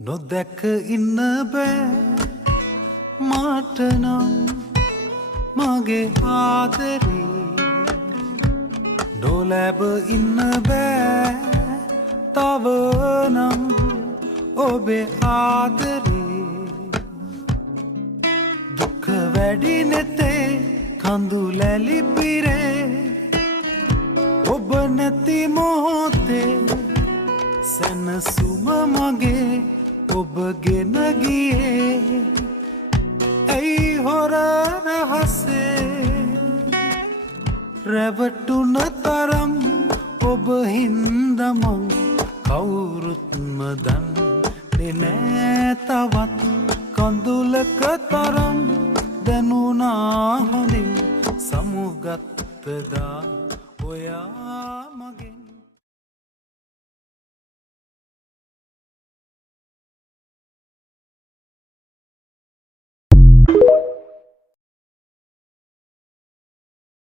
නොදැක ඉන්න බෑ මාට නම් මගේ ආදරේ නොලැබ ඉන්න බෑ තව නම් ඔබේ ආදරේ දුක වැඩි නැතේ කඳු ලැලි පිරේ ඔබ නැති මොහොතේ සැනසුම මගේ ඔබ ගෙන ගියේ ඇයි හොර රහසේ රැවටුන තරම් ඔබ හින්දම කවුරුත්ම දන්නේ නෑ තවත් කඳුලක තරම් දැනුණා හොඳින් සමුගත්තදා ඔයා